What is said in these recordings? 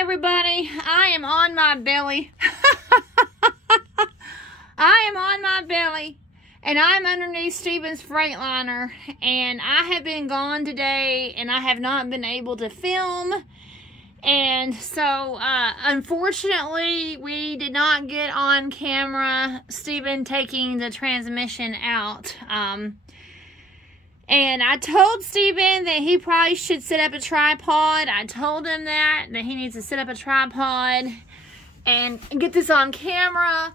everybody, I am on my belly. I am on my belly, and I'm underneath Steven's Freightliner, and I have been gone today, and I have not been able to film, and so, unfortunately, we did not get on camera Steven taking the transmission out. And I told Steven that he probably should set up a tripod. I told him that he needs to set up a tripod and get this on camera.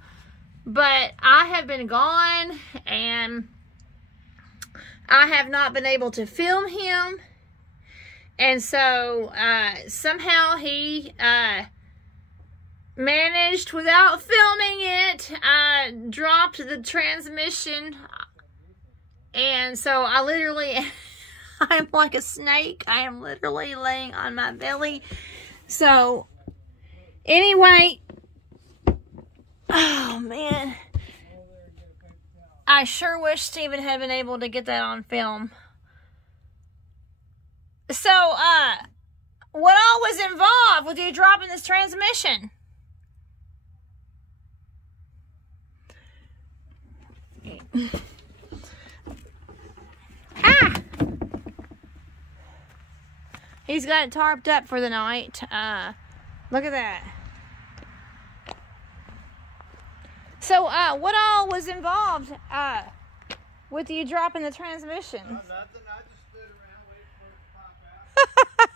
But I have been gone and I have not been able to film him. And so somehow he managed, without filming it, dropped the transmission. And so I literally, I'm like a snake. I am literally laying on my belly. So, anyway, oh man. I sure wish Steven had been able to get that on film. So, what all was involved with you dropping this transmission? He's got it tarped up for the night. Look at that. So, what all was involved with you dropping the transmission? Oh, nothing. I just stood around waiting for it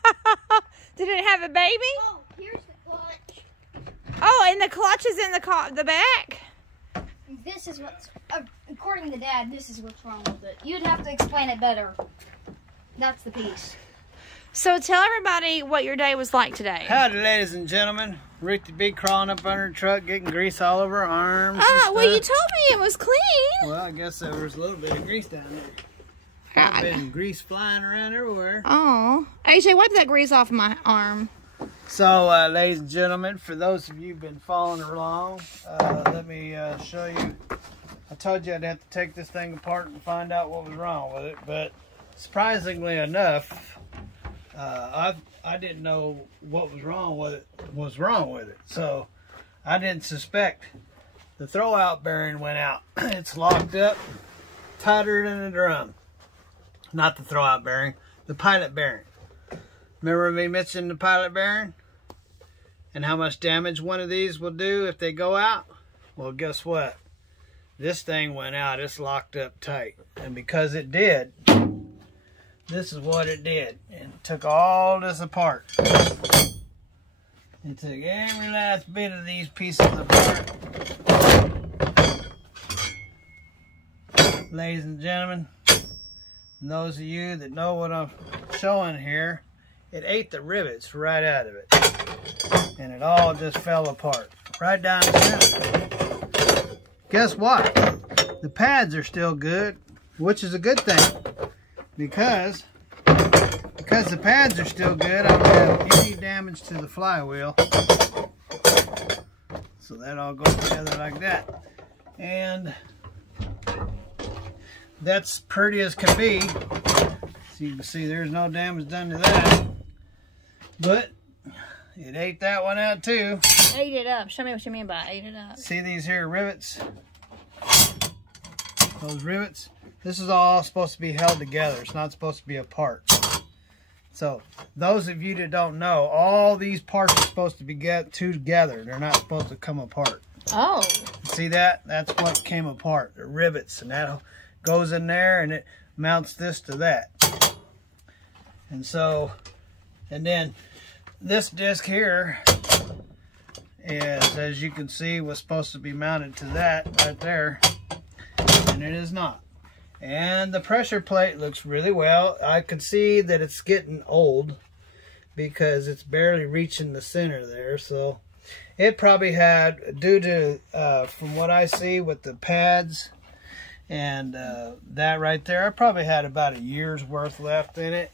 to pop out. Did it have a baby? Oh, here's the clutch. Oh, and the clutch is in the back? This is what's, according to Dad, this is what's wrong with it. You'd have to explain it better. That's the piece. So tell everybody what your day was like today. Howdy, ladies and gentlemen. Rick the Big crawling up under the truck, getting grease all over our arms. Well, you told me it was clean. Well, I guess there was a little bit of grease down there. A bit of grease flying around everywhere. Oh. AJ, wipe that grease off my arm. So, ladies and gentlemen, for those of you who've been following along, let me show you. I told you I'd have to take this thing apart and find out what was wrong with it, but surprisingly enough, I didn't know what was wrong with it. So I didn't suspect the throwout bearing went out. It's locked up tighter than a drum. Not the throwout bearing, the pilot bearing. Remember me mentioning the pilot bearing and how much damage one of these will do if they go out? Well, guess what? This thing went out. It's locked up tight, and because it did, this is what it did. And it took all this apart. It took every last bit of these pieces apart. Ladies and gentlemen, those of you that know what I'm showing here, it ate the rivets right out of it. And it all just fell apart. Right down the center. Guess what? The pads are still good, which is a good thing. Because the pads are still good, I don't have any damage to the flywheel. So that all goes together like that. And that's pretty as can be. So you can see there's no damage done to that. But it ate that one out too. Ate it up. Show me what you mean by ate it up. See these here rivets? Those rivets? This is all supposed to be held together. It's not supposed to be apart. So, those of you that don't know, all these parts are supposed to be together. They're not supposed to come apart. Oh. See that? That's what came apart. The rivets. And that goes in there and it mounts this to that. And so, and then this disc here is, as you can see, was supposed to be mounted to that right there. And it is not. And the pressure plate looks really well. I can see that it's getting old because it's barely reaching the center there. So it probably had, due to, from what I see with the pads and that right there, I probably had about a year's worth left in it.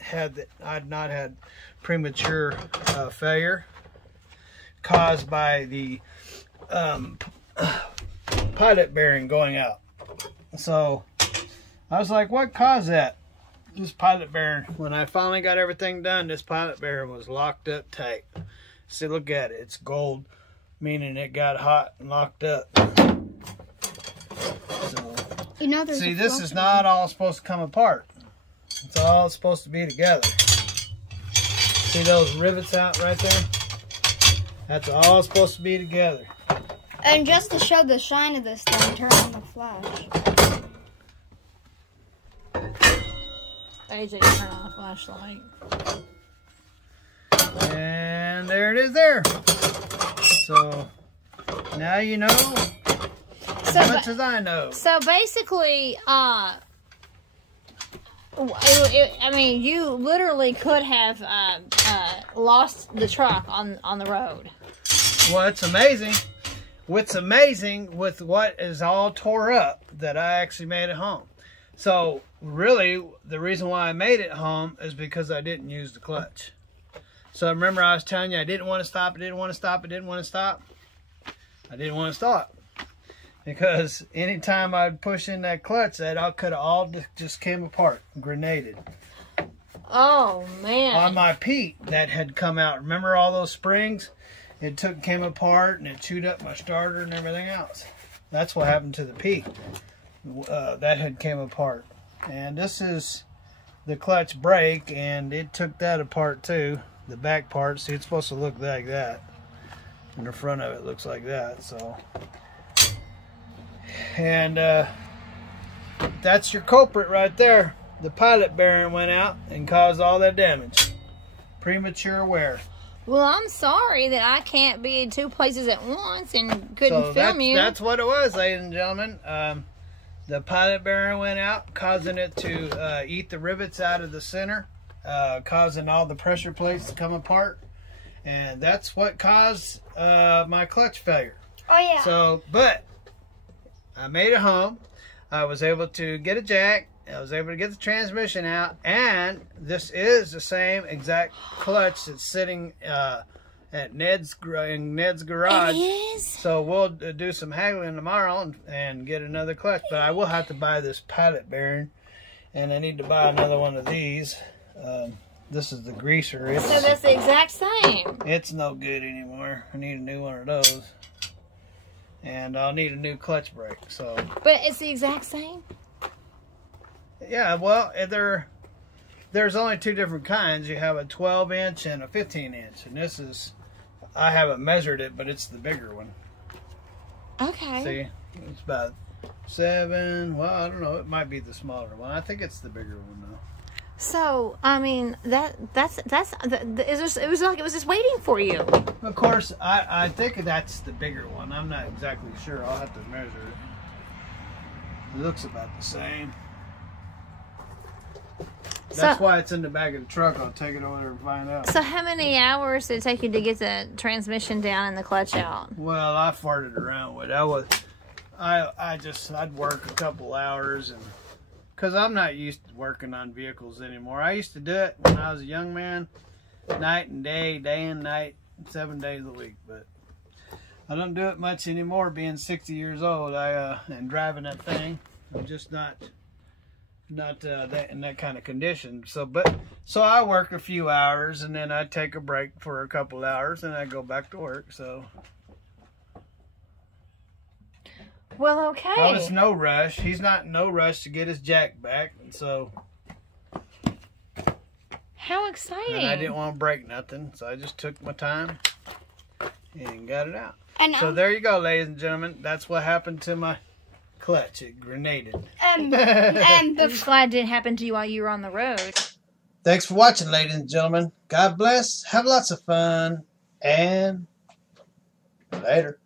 I'd not had premature failure caused by the pilot bearing going out. So I was like, what caused that? This pilot bearing. When I finally got everything done, this pilot bearing was locked up tight. See, look at it. It's gold, meaning it got hot and locked up. So, you know, there's see, this is not all supposed to come apart. It's all supposed to be together. See those rivets out right there? That's all supposed to be together. And just to show the shine of this thing, turn on the flash. AJ, turn on the flashlight. And there it is there. So now you know as much as I know. So basically, I mean, you literally could have lost the truck on the road. Well, it's amazing. What's amazing with what is all tore up that I actually made it home. So really, the reason why I made it home is because I didn't use the clutch. So remember I was telling you I didn't want to stop, I didn't want to stop, I didn't want to stop. I didn't want to stop. Because anytime I'd push in that clutch, that all could have all just came apart, grenaded. Oh, man. On my Pete that had come out. Remember all those springs? It came apart and it chewed up my starter and everything else. That's what happened to the Pete. That had came apart. And this is the clutch brake, and it took that apart too. The back part, see, it's supposed to look like that. And the front of it looks like that, so. And that's your culprit right there. The pilot bearing went out and caused all that damage. Premature wear. Well, I'm sorry that I can't be in two places at once and couldn't film you. That's what it was, ladies and gentlemen. The pilot bearing went out, causing it to eat the rivets out of the center, causing all the pressure plates to come apart. And that's what caused my clutch failure. Oh, yeah. So, but I made it home. I was able to get a jack. I was able to get the transmission out. And this is the same exact clutch that's sitting at Ned's garage. It is? So we'll do some haggling tomorrow and get another clutch. But I will have to buy this pilot bearing. And I need to buy another one of these. This is the greaser. So that's the exact same. It's no good anymore. I need a new one of those. And I'll need a new clutch brake. So. But it's the exact same? Yeah, well, there's only two different kinds. You have a 12-inch and a 15-inch. And this is, I haven't measured it, but it's the bigger one. Okay. See, it's about 7, well, I don't know. It might be the smaller one. I think it's the bigger one, though. So, I mean, it was like it was just waiting for you. Of course, I think that's the bigger one. I'm not exactly sure. I'll have to measure it. It looks about the same. That's why it's in the back of the truck. I'll take it over there and find out. So how many hours did it take you to get the transmission down and the clutch out? Well, I farted around with it. I'd work a couple hours, and because I'm not used to working on vehicles anymore. I used to do it when I was a young man, night and day, day and night, 7 days a week. But I don't do it much anymore, being 60 years old. And driving that thing, I'm just not in that kind of condition. So I work a few hours, and then I take a break for a couple hours, and I go back to work. So. Well, okay. I was no rush. He's not in no rush to get his jack back, and so. How exciting! And I didn't want to break nothing, so I just took my time and got it out. So there you go, ladies and gentlemen. That's what happened to my clutch. It grenaded. I'm just glad it didn't happen to you while you were on the road. Thanks for watching, ladies and gentlemen. God bless. Have lots of fun, and later.